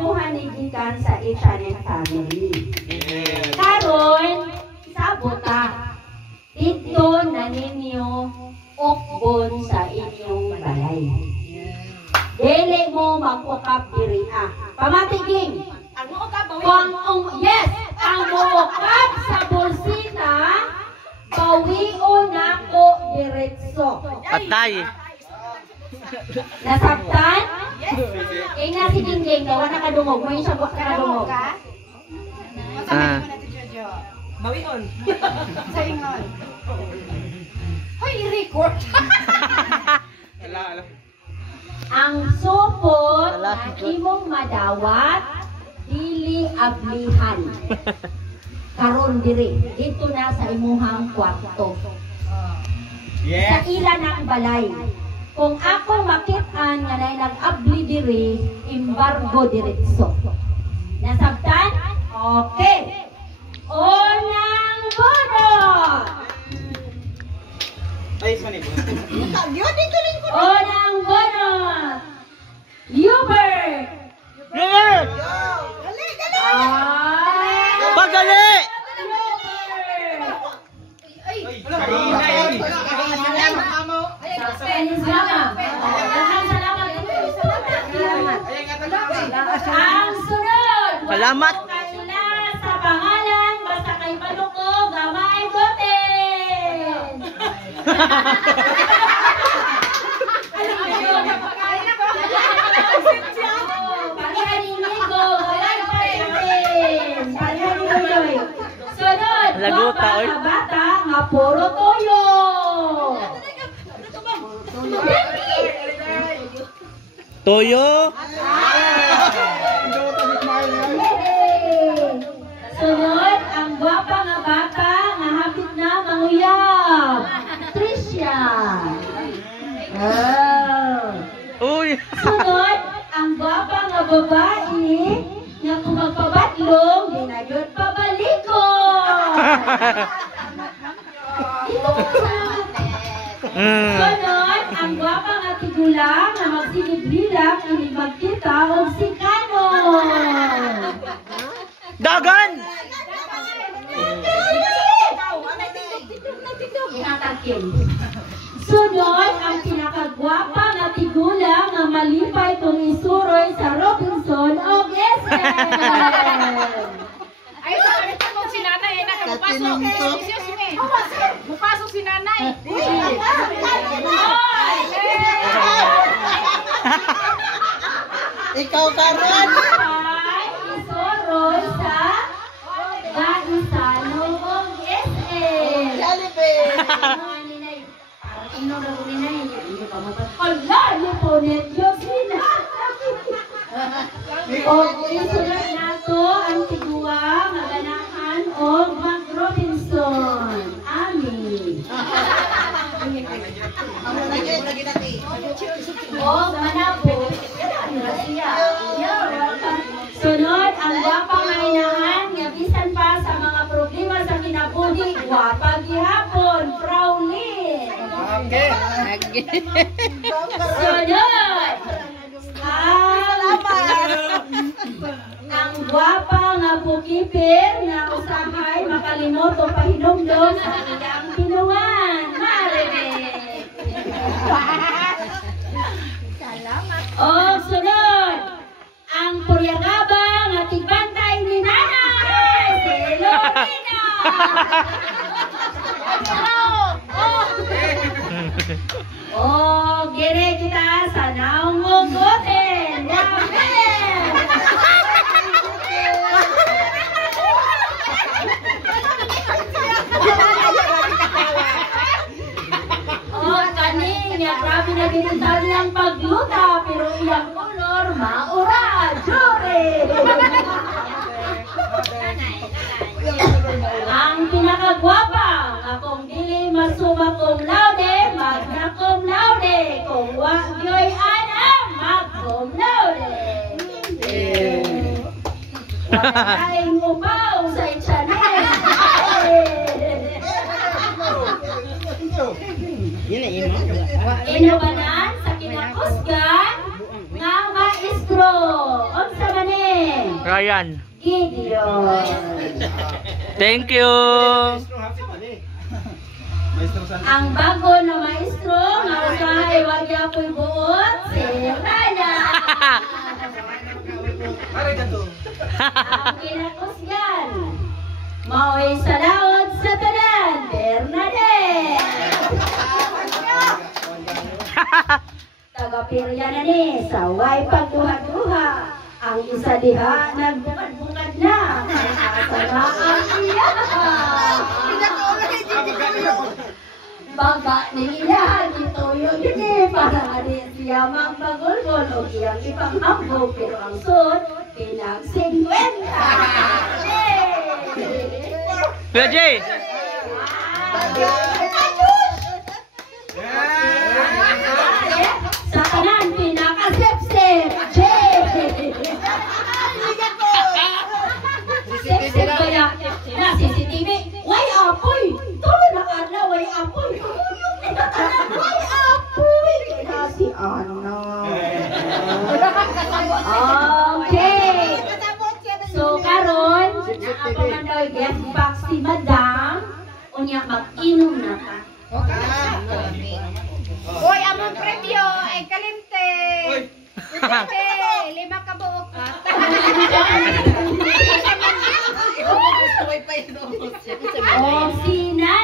kuha ni gikan sa H&M family. Karon sabot ta. Dito na ninyo ukbon sa inyong balay. Dili mo mag-ukap diri Pamatiging. Yes, ang muukap sa bolsita, bawion nako diretso. Patay. Nasabtan? Ina si Dingging, gawa na kadungog. May siya buwak na kadungog. Bawion. Sa ingon. Hoy, i-record. Ang supot na imong madawat, dili ablihan. Karon diri, dito na sa imuhang kwarto. Sa ila ng balay. Kung ako makit-an nga nay nag-abli diri, embargo diretso. Nasabtan? Okay. Unang bunot! Unang bunot! Hubert! Hubert! Pagali! Ang sunod! Salamat! Kanila sa pangalan, basta kay Paluko, gamay goten! Sunod, Laguta, oy. mga bata nga puro toyo. Toyo! Sunod, ang gwapa nga bata nga hapit na manguyab. Tricia. Uy! Sunod, ang gwapa nga babae nga kung magpabatlong, ginagod pabalikon. Ito mo Sunod, ang gwapa nga tigulang nga magsinigbilang ini magkita og si Kanon. Dagan! Sunod, ang pinakagwapa nga tigulang nga malipay kung isuroy sa Robinson o SM. Ay, sabi ko si nanay ay nakapasok. Mupasok si nanay. Ikaw karon! Isuroy sa Gaisano o SM. Hala, liponet yung sina. O isunod na to ang tigua, maganahan o Mac Robinson. Amin. O manabo. Sunod, ang gwapa nga inahan, nga bisan pa sa mga problema sa kinabuhi, gwapa gihapon, Frauline. Sunod, ang gwapa nga bukipir nga usahay makalimot o pahinumdom sa iyang pinungan, Maribe. O sunod, ang puryagaba nga tigbantay ni nanay, si Lorena. Oh, gire kita sa naungugutin. Oh, kaninya, grabe na ginuntan niyang pagluta, pero iyang kolor, maura, jure. Ang pinakagwapa, akong dili masuma kong laude, magna kong laude, kung wagyoy anam, mag kong laude. Wakain upaw sa H&M. Inubanan sa kinakusgan nga maestro. Unsa man Ryan. Gideon. Thank you. Ang bago na maestro, marusahay wag niya po'y buot, si Raya. Ang kinakusgan, mao'y salaot sa tanan, Bernadette. Taga-pirya na ni, saway pagduha-duha. Ang isa diha, nagbukad-bukad na. Kasama ang iya. Baga nila, gituyo yun para rin siya magpagulgol o iyang ipanghambog. Pero ang sud, pinag-50. Kuya Jay. Sa kanan, pinaka-sip-sip. Sip-sip ba yan? Na CCTV, way apoy! Tulo na ka na, way apoy! Way apoy! Kaya si Ana. Okay. So, karon, naapaman daw yung gift box si Madam. Unya, mag-inom na ka. Uy, among premyo ay kalente. Kalente, 5 ka buok. O, si Nanay